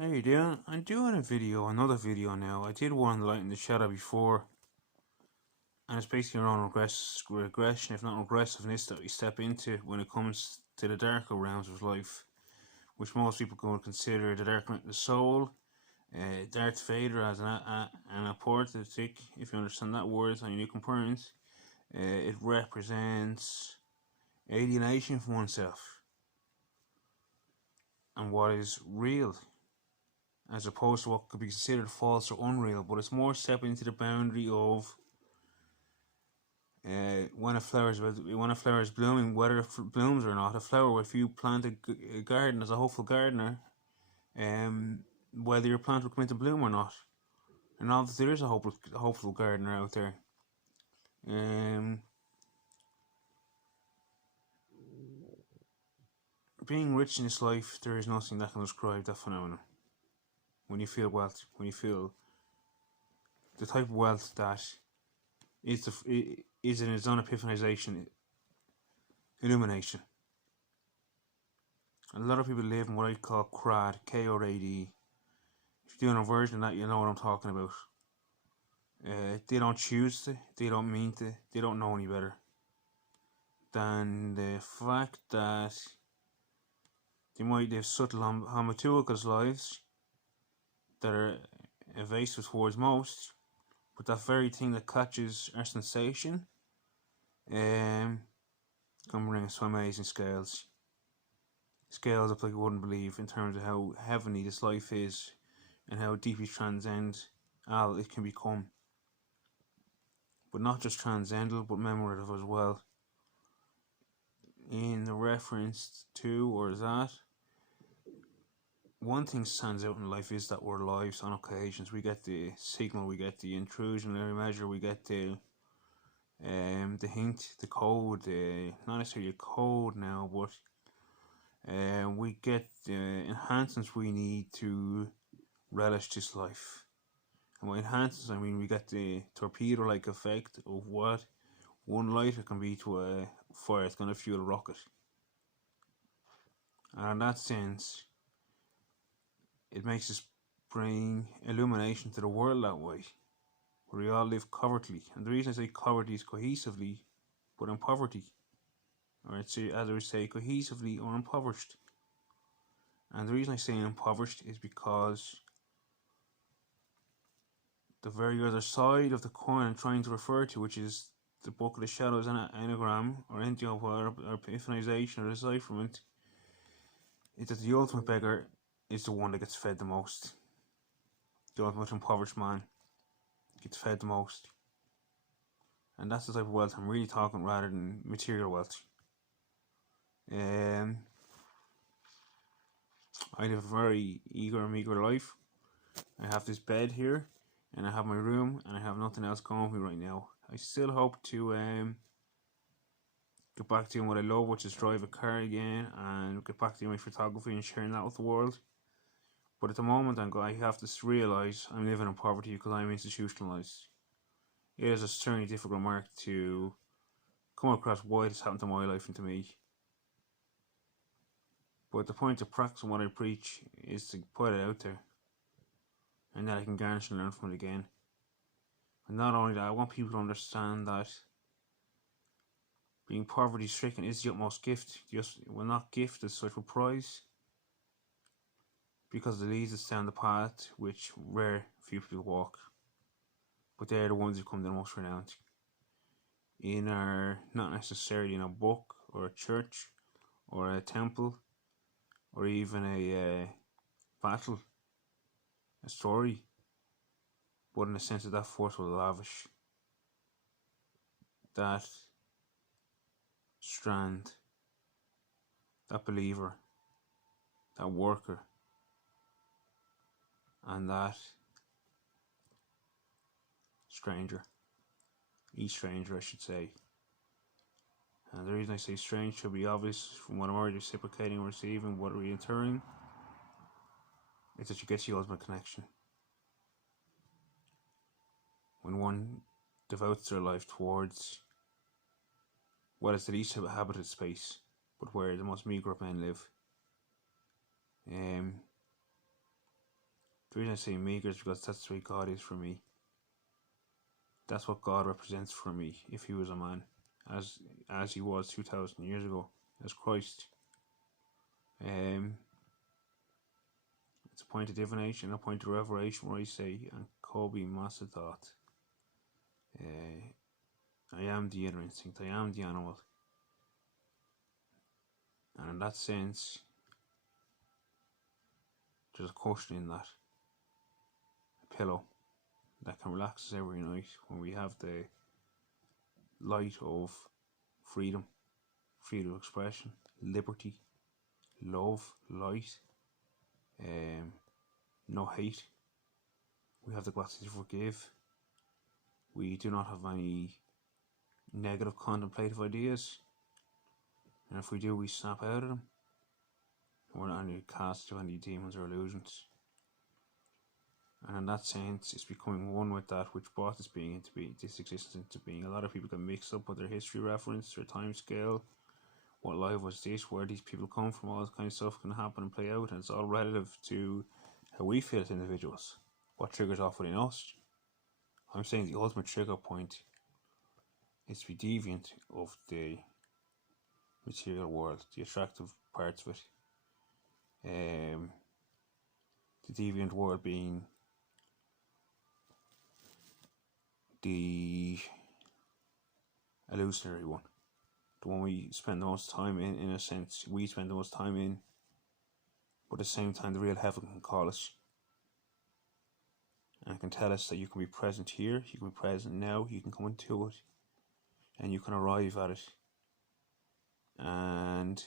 How you doing? I'm doing another video now. I did one on the light in the shadow before, and it's basically around regression, if not regressiveness, that we step into when it comes to the darker realms of life, which most people would consider the dark night of the soul. Darth Vader as an apocalyptic, if you understand that word on your new components. It represents alienation from oneself and what is real, as opposed to what could be considered false or unreal, but it's more stepping into the boundary of when a flower is blooming, whether it blooms or not. A flower, if you plant a garden as a hopeful gardener, whether your plant will come into bloom or not. And obviously there is a hopeful gardener out there. Being rich in this life, there is nothing that can describe that phenomenon. When you feel wealth, when you feel the type of wealth that is in its own epiphanization, illumination. A lot of people live in what I call CRAD, K-R-A-D. If you're doing a version of that, you know what I'm talking about. They don't choose to, they don't mean to, they don't know any better than the fact that they might live subtle homotheticals lives that are evasive towards most, but that very thing that catches our sensation can bring us to amazing scales up like you wouldn't believe, in terms of how heavenly this life is and how deeply transcendent it can become. But not just transcendental, but memorative as well. In the reference to, or that, one thing stands out in life is that we're lives on occasions. We get the signal, we get the intrusionary measure, we get the hint, the code, not necessarily a code now, but we get the enhancements we need to relish this life. And by enhancements, I mean we get the torpedo-like effect of what one lighter can be to a fire. It's going to fuel a rocket. And in that sense, it makes us bring illumination to the world that way, where we all live covertly. And the reason I say covertly is cohesively, but in poverty. Or as I would say, cohesively or impoverished. And the reason I say impoverished is because the very other side of the coin I'm trying to refer to, which is the Book of the Shadows anagram, or epiphanization or decipherment, is that the ultimate beggar is the one that gets fed the most. The ultimate impoverished man gets fed the most. And that's the type of wealth I'm really talking, rather than material wealth. I live a very eager and meager life. I have this bed here, and I have my room, and I have nothing else going with me right now. I still hope to get back to doing what I love, which is drive a car again, and get back to doing my photography and sharing that with the world. But at the moment, I have to realise I'm living in poverty because I'm institutionalised. It is a certainly difficult mark to come across why this happened to my life and to me. But the point of practicing what I preach is to put it out there, and that I can garnish and learn from it again. And not only that, I want people to understand that being poverty stricken is the utmost gift. Not gift as such, but prize, because it leads us down the path which few people walk, but they're the ones who come the most renowned. Not necessarily in a book or a church or a temple or even a battle, a story, but in the sense of that forceful lavish, that strand, that believer, that worker, and that stranger. Each stranger, I should say. And the reason I say strange should be obvious from what I'm already reciprocating and receiving, what we're returning, is that you get the ultimate connection. When one devotes their life towards what is the least habited space, but where the most meager of men live. reason I say meagar is because that's the way God is for me. That's what God represents for me if he was a man, as he was 2,000 years ago, as Christ. It's a point of divination, a point of revelation where I say, and Kobe must have thought, I am the inner instinct, I am the animal. And in that sense, there's a cushion in that, a pillow that can relax us every night when we have the light of freedom, freedom of expression, liberty, love, light, no hate. We have the capacity to forgive. We do not have any negative contemplative ideas, and if we do, we snap out of them. We're not any cast to any demons or illusions. And in that sense, it's becoming one with that which brought this being into being, this existence into being. A lot of people get mixed up with their history reference, their time scale, what life was this, where these people come from, all this kind of stuff can happen and play out, and it's all relative to how we feel as individuals, what triggers off within us. I'm saying the ultimate trigger point is to be deviant of the material world, the attractive parts of it. The deviant world being the illusionary one, the one we spend the most time in a sense, we spend the most time in, but at the same time the real heaven can call us and it can tell us that you can be present here, you can be present now, you can come into it and you can arrive at it, and